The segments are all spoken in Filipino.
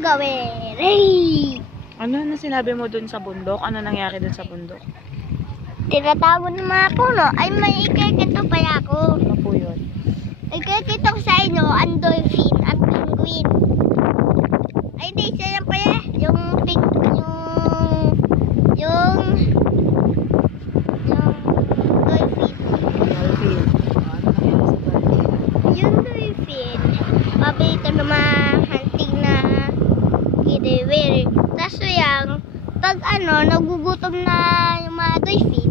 gawin. Hey! Ano na sinabi mo dun sa bundok? Ano nangyari dun sa bundok? Tinatawag ng mga puno. Ay, may ikikita pa ako. Ano po yun? Ikikita ko sa inyo ang dolphin at penguin. Ay, di siya yan pala. Yung dolphin. Dolphin. Ano nangyari sa dolphin? Yung dolphin, paborito ng mga hunting na kidewir. Kaso yan, pag nagugutom na yung mga dolphin,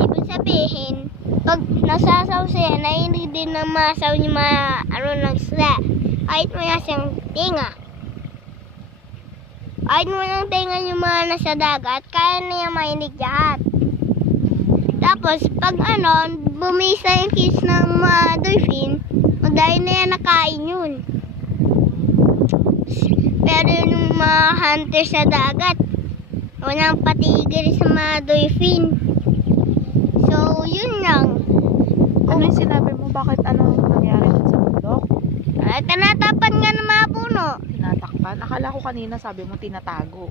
ibig sabihin, pag nasasaw siya, nainig din na masaw yung mga ng sila. Kahit mo yan siyang tinga. Kahit mo ng tinga yung mga nasa dagat, kaya na yung mainig lahat. Tapos, pag bumisa yung kiss ng mga dolphin, magdahil na yan nakain yun. Pero yung mga hunter sa dagat, walang patigil sa mga dolphin. So, yun lang. Ano yung sinabi mo? Bakit ano nangyari dun sa bundok? Tinatapan nga ng mga puno. Tinatakpan? Akala ko kanina sabi mo tinatago.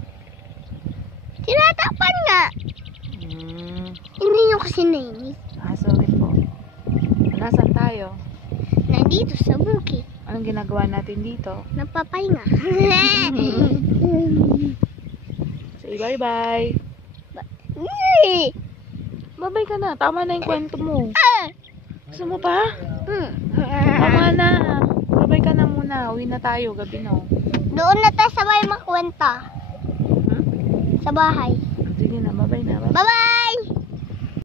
Tinatapan nga. Hindi nyo kasi nainig. Sorry po. Nasaan tayo? Nandito sa bukid. Anong ginagawa natin dito? Napapahinga. Say bye-bye. Yay! Bye-bye ka na. Tama na yung kwento mo. Gusto mo pa? Hmm. Tama na. Bye-bye ka na muna. Uwi na tayo. Gabi na. Doon na tayo sabay makwenta. Hmm? Sa bahay. Sige na. Bye-bye na. Bye. Bye-bye!